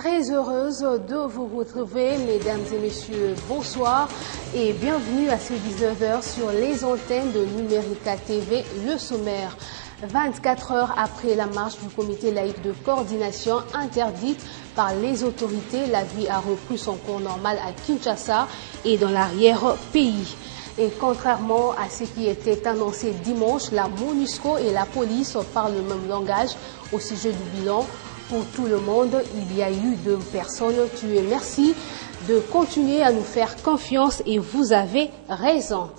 Très heureuse de vous retrouver, mesdames et messieurs, bonsoir et bienvenue à ces 19h sur les antennes de Numérica TV, le sommaire. 24 heures après la marche du comité laïque de coordination interdite par les autorités, la vie a repris son cours normal à Kinshasa et dans l'arrière-pays. Et contrairement à ce qui était annoncé dimanche, la MONUSCO et la police parlent le même langage au sujet du bilan. Pour tout le monde, il y a eu 2 personnes tuées. Merci de continuer à nous faire confiance et vous avez raison.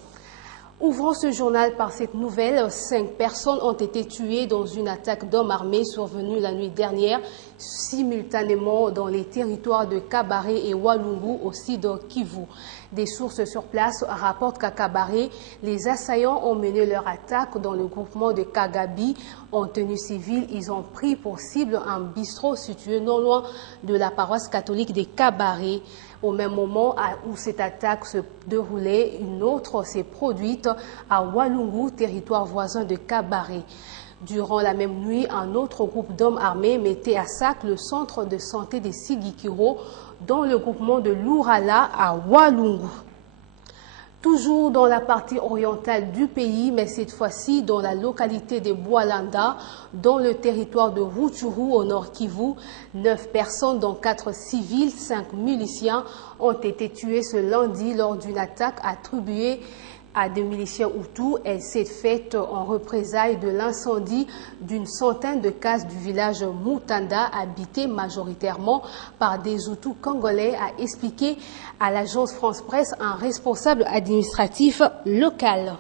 Ouvrons ce journal par cette nouvelle. 5 personnes ont été tuées dans une attaque d'hommes armés survenue la nuit dernière, simultanément dans les territoires de Kabare et Walungu, au sud de Kivu. Des sources sur place rapportent qu'à Kabare, les assaillants ont mené leur attaque dans le groupement de Kagabi. En tenue civile, ils ont pris pour cible un bistrot situé non loin de la paroisse catholique de Kabare. Au même moment où cette attaque se déroulait, une autre s'est produite à Walungu, territoire voisin de Kabare. Durant la même nuit, un autre groupe d'hommes armés mettait à sac le centre de santé des Sigikiro dans le groupement de Lurala à Walungu. Toujours dans la partie orientale du pays, mais cette fois-ci dans la localité de Boualanda, dans le territoire de Rutshuru au nord Kivu, 9 personnes, dont 4 civils, 5 miliciens, ont été tués ce lundi lors d'une attaque attribuée à des miliciens Hutus. Elle s'est faite en représailles de l'incendie d'une centaine de cases du village Mutanda, habité majoritairement par des Hutus congolais, a expliqué à l'agence France Presse un responsable administratif local.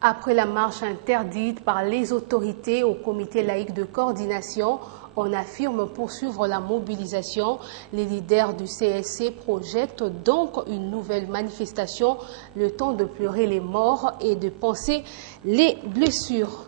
Après la marche interdite par les autorités au comité laïque de coordination, on affirme poursuivre la mobilisation. Les leaders du CSC projettent donc une nouvelle manifestation, le temps de pleurer les morts et de penser les blessures.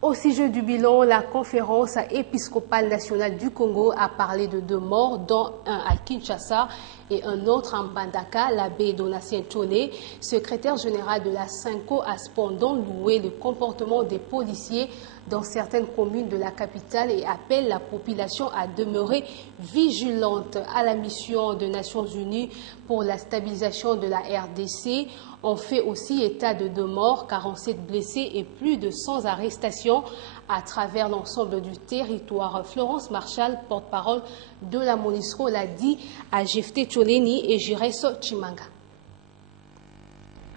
Au sujet du bilan, la conférence épiscopale nationale du Congo a parlé de 2 morts, dont un à Kinshasa et un autre en Bandaka. L'abbé Donatien Tchone, secrétaire général de la SYNCO, a cependant loué le comportement des policiers dans certaines communes de la capitale et appelle la population à demeurer vigilante. À la mission des Nations Unies pour la stabilisation de la RDC, on fait aussi état de 2 morts, 47 blessés et plus de 100 arrestations à travers l'ensemble du territoire. Florence Marshall, porte-parole de la MONUSCO, l'a dit à Jefté Tcholeni et Jireso Chimanga.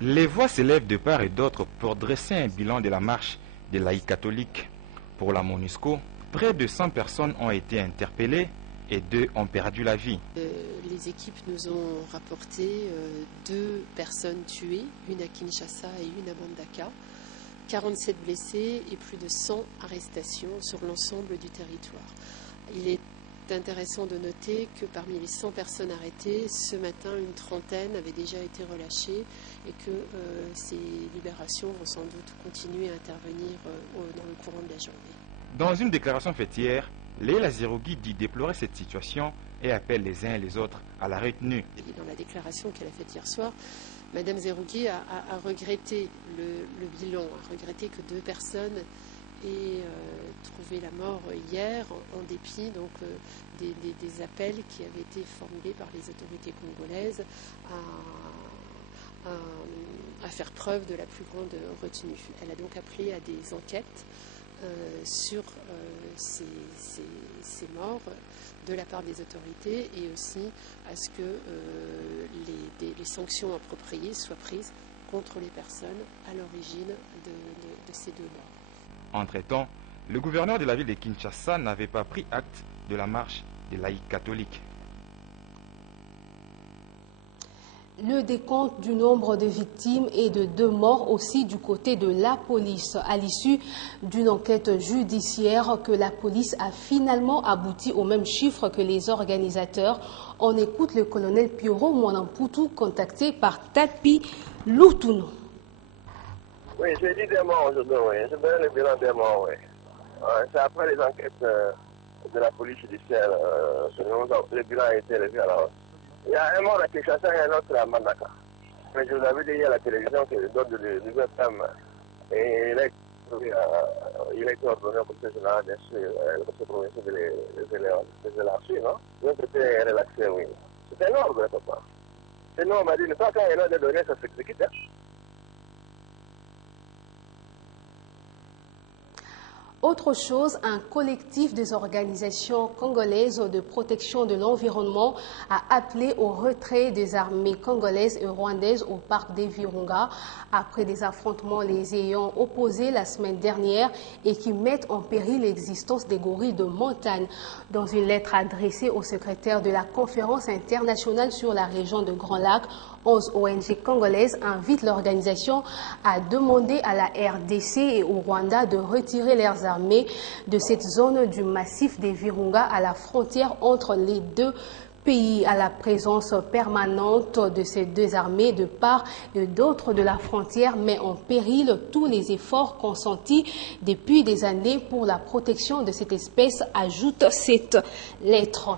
Les voix s'élèvent de part et d'autre pour dresser un bilan de la marche des laïcs catholiques. Pour la MONUSCO, près de 100 personnes ont été interpellées et 2 ont perdu la vie. Les équipes nous ont rapporté 2 personnes tuées, une à Kinshasa et une à Bandaka, 47 blessés et plus de 100 arrestations sur l'ensemble du territoire. Il est intéressant de noter que parmi les 100 personnes arrêtées, ce matin, une trentaine avaient déjà été relâchées et que ces libérations vont sans doute continuer à intervenir dans le courant de la journée. Dans une déclaration faite hier, Leila Zerougui dit déplorer cette situation et appelle les uns et les autres à la retenue. Dans la déclaration qu'elle a faite hier soir, Mme Zerougui a regretté le bilan, a regretté que 2 personnes aient trouvé la mort hier en dépit donc, des appels qui avaient été formulés par les autorités congolaises à faire preuve de la plus grande retenue. Elle a donc appelé à des enquêtes sur ces morts de la part des autorités et aussi à ce que les sanctions appropriées soient prises contre les personnes à l'origine de ces 2 morts. Entre-temps, le gouverneur de la ville de Kinshasa n'avait pas pris acte de la marche des laïcs catholiques. Le décompte du nombre de victimes et de 2 morts aussi du côté de la police. À l'issue d'une enquête judiciaire que la police a finalement abouti au même chiffre que les organisateurs. On écoute le colonel Pioro Mwanamputu contacté par Tapi Loutoun. Oui, j'ai dit 2 morts aujourd'hui, oui. Je donne le bilan des morts, oui. C'est après les enquêtes de la police judiciaire que le bilan a été élevé à la hausse. Il y a un mort à Kinshasa et un autre à Mandaka. Mais je vous avais dit à la télévision que d'autres de l'UFM et Oui, il a été ordonné au conseil général, bien sûr, le conseil provincial des élargis, non? Donc c'était relaxé, oui. C'est énorme, papa. C'est énorme, on m'a dit, ne pas quand il a des données, ça s'exécute. Hein? Autre chose, un collectif des organisations congolaises de protection de l'environnement a appelé au retrait des armées congolaises et rwandaises au parc des Virunga après des affrontements les ayant opposés la semaine dernière et qui mettent en péril l'existence des gorilles de montagne. Dans une lettre adressée au secrétaire de la Conférence internationale sur la région de Grand Lac, 11 ONG congolaises invitent l'organisation à demander à la RDC et au Rwanda de retirer leurs armées de cette zone du massif des Virunga à la frontière entre les deux pays, à la présence permanente de ces deux armées de part et d'autre de la frontière met en péril tous les efforts consentis depuis des années pour la protection de cette espèce, ajoute cette lettre.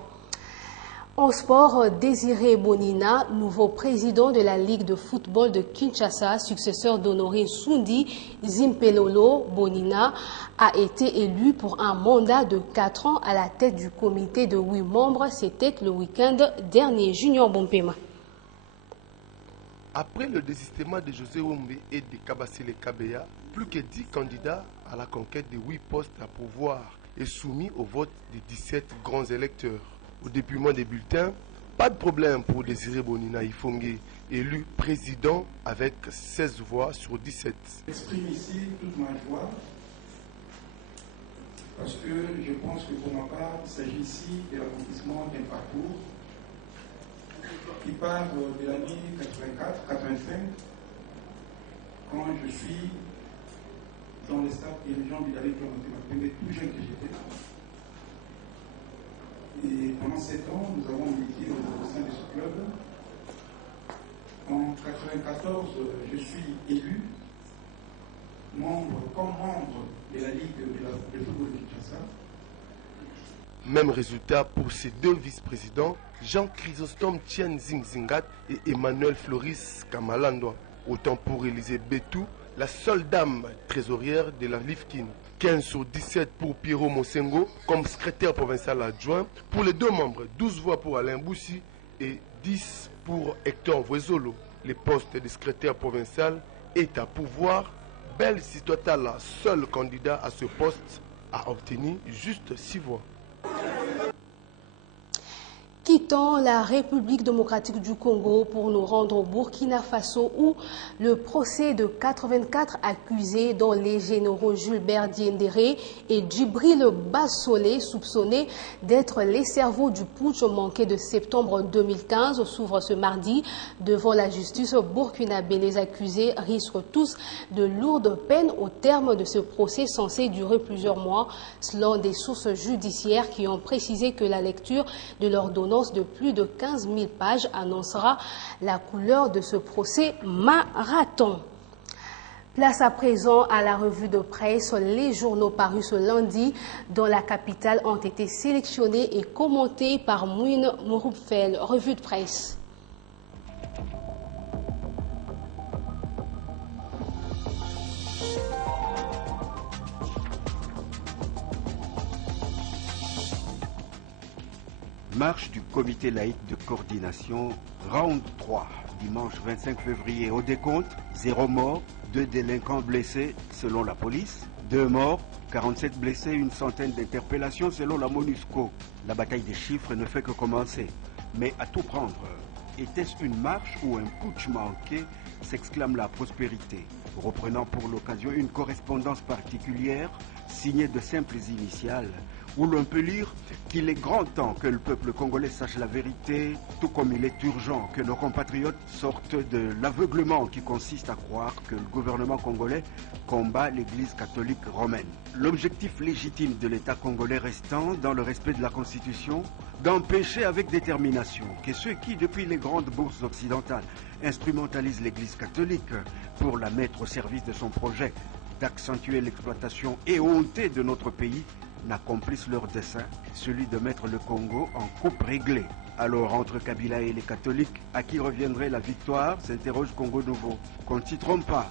En sport, Désiré Bonina, nouveau président de la Ligue de football de Kinshasa, successeur d'Honoré Soundi Zimpelolo Bonina, a été élu pour un mandat de 4 ans à la tête du comité de 8 membres. C'était le week-end dernier. Junior Bompema. Après le désistement de José Ombe et de Kabasile Kabeya, plus que 10 candidats à la conquête de 8 postes à pouvoir est soumis au vote des 17 grands électeurs. Au dépouillement des bulletins, pas de problème pour Désiré Bonina Ifongue, élu président avec 16 voix sur 17. J'exprime ici toute ma joie parce que je pense que pour ma part, il s'agit ici de l'accomplissement d'un parcours qui part de l'année 84-85, quand je suis dans les stades dirigeants de la Ligue de la plus jeune que j'étais. Et pendant 7 ans, nous avons milité au sein de ce club. En 1994, je suis élu comme membre de la Ligue de football de Kinshasa. Même résultat pour ces deux vice-présidents, Jean Chrysostome Tien Zingzingat et Emmanuel Floris Kamalandwa. Autant pour Élisée Betou, la seule dame trésorière de la LIFKIN. 15 sur 17 pour Pierrot Mosengo comme secrétaire provincial adjoint. Pour les deux membres, 12 voix pour Alain Boussi et 10 pour Hector Voezolo. Le poste de secrétaire provincial est à pouvoir. Belle Sitotala, seul candidat à ce poste, a obtenu juste 6 voix. Quittons la République démocratique du Congo pour nous rendre au Burkina Faso où le procès de 84 accusés dont les généraux Jules Diendéré et Djibril Bassolé soupçonnés d'être les cerveaux du putsch manqué de septembre 2015 s'ouvre ce mardi devant la justice burkinabé. Les accusés risquent tous de lourdes peines au terme de ce procès censé durer plusieurs mois selon des sources judiciaires qui ont précisé que la lecture de l'ordonnance de plus de 15 000 pages annoncera la couleur de ce procès marathon. Place à présent à la revue de presse. Les journaux parus ce lundi dans la capitale ont été sélectionnés et commentés par Mouine Mouroupfel. Revue de presse. Marche du comité laïque de coordination, round 3, dimanche 25 février. Au décompte, 0 mort, 2 délinquants blessés selon la police, 2 morts, 47 blessés, une centaine d'interpellations selon la MONUSCO. La bataille des chiffres ne fait que commencer. Mais à tout prendre, était-ce une marche ou un putsch manqué, s'exclame la prospérité. Reprenant pour l'occasion une correspondance particulière, signée de simples initiales, où l'on peut lire qu'il est grand temps que le peuple congolais sache la vérité, tout comme il est urgent que nos compatriotes sortent de l'aveuglement qui consiste à croire que le gouvernement congolais combat l'Église catholique romaine. L'objectif légitime de l'État congolais restant, dans le respect de la Constitution, d'empêcher avec détermination que ceux qui, depuis les grandes bourses occidentales, instrumentalisent l'Église catholique pour la mettre au service de son projet d'accentuer l'exploitation éhontée de notre pays, n'accomplissent leur dessein, celui de mettre le Congo en coupe réglée. Alors, entre Kabila et les catholiques, à qui reviendrait la victoire, s'interroge Congo Nouveau. Qu'on ne s'y trompe pas.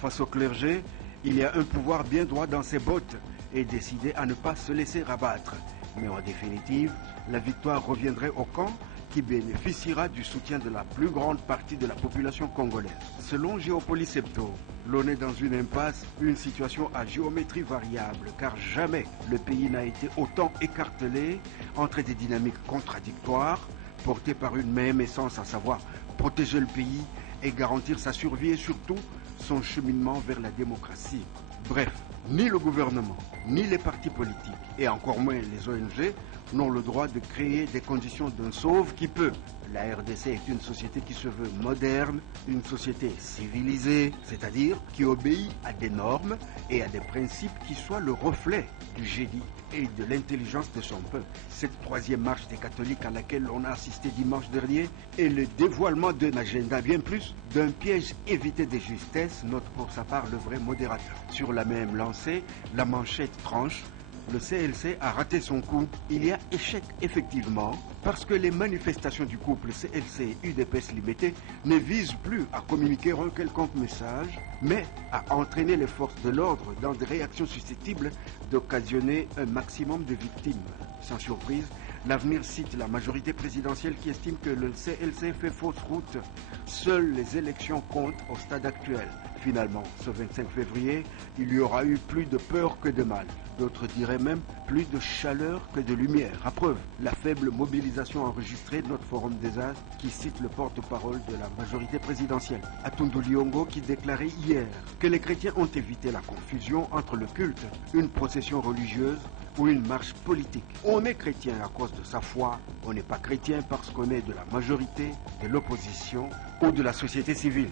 Face au clergé, Il y a un pouvoir bien droit dans ses bottes et décidé à ne pas se laisser rabattre. Mais en définitive, la victoire reviendrait au camp qui bénéficiera du soutien de la plus grande partie de la population congolaise. Selon Géopolis Hebdo, l'on est dans une impasse, une situation à géométrie variable, car jamais le pays n'a été autant écartelé entre des dynamiques contradictoires, portées par une même essence, à savoir protéger le pays et garantir sa survie et surtout son cheminement vers la démocratie. Bref, ni le gouvernement, ni les partis politiques, et encore moins les ONG, n'ont le droit de créer des conditions d'un sauve-qui-peut. La RDC est une société qui se veut moderne, une société civilisée, c'est-à-dire qui obéit à des normes et à des principes qui soient le reflet du génie et de l'intelligence de son peuple. Cette troisième marche des catholiques à laquelle on a assisté dimanche dernier est le dévoilement d'un agenda, bien plus d'un piège évité de justesse, note pour sa part le vrai modérateur. Sur la même lancée, la manchette tranche. Le CLC a raté son coup. Il y a échec effectivement parce que les manifestations du couple CLC et UDPS Limité ne visent plus à communiquer un quelconque message, mais à entraîner les forces de l'ordre dans des réactions susceptibles d'occasionner un maximum de victimes. Sans surprise, l'avenir cite la majorité présidentielle qui estime que le CLC fait fausse route. Seules les élections comptent au stade actuel. Finalement, ce 25 février, il y aura eu plus de peur que de mal. D'autres diraient même plus de chaleur que de lumière. À preuve, la faible mobilisation enregistrée de notre Forum des As qui cite le porte-parole de la majorité présidentielle, Atundu Liongo, qui déclarait hier que les chrétiens ont évité la confusion entre le culte, une procession religieuse ou une marche politique. On est chrétien à cause de sa foi, on n'est pas chrétien parce qu'on est de la majorité, de l'opposition ou de la société civile.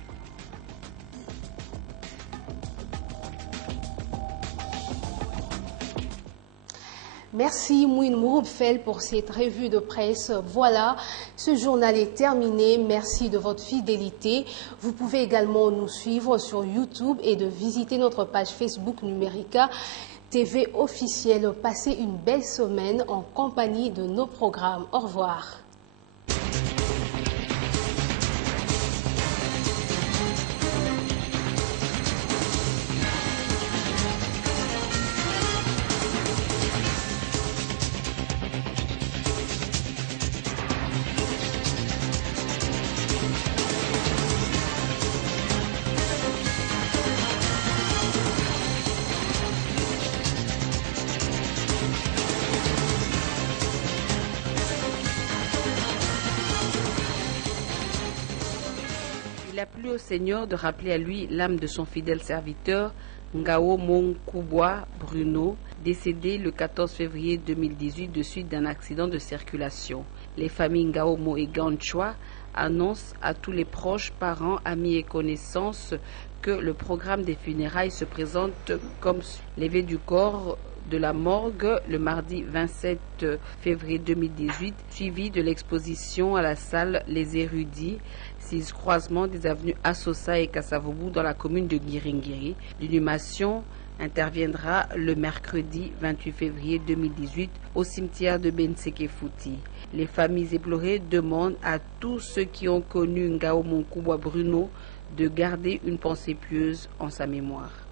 Merci Mouine Mouroubfel pour cette revue de presse. Voilà, ce journal est terminé. Merci de votre fidélité. Vous pouvez également nous suivre sur YouTube et de visiter notre page Facebook Numérica TV officielle. Passez une belle semaine en compagnie de nos programmes. Au revoir. Il a plu au Seigneur de rappeler à lui l'âme de son fidèle serviteur, Ngao Monkubwa Bruno, décédé le 14 février 2018 de suite d'un accident de circulation. Les familles Ngao Mo et Ganchwa annoncent à tous les proches, parents, amis et connaissances que le programme des funérailles se présente comme levé du corps de la morgue le mardi 27 février 2018, suivi de l'exposition à la salle Les Érudits, 6 croisements des avenues Assosa et Kassavoubou dans la commune de Giringiri. L'inhumation interviendra le mercredi 28 février 2018 au cimetière de Bensekefouti. Les familles éplorées demandent à tous ceux qui ont connu Ngao Monkubwa Bruno de garder une pensée pieuse en sa mémoire.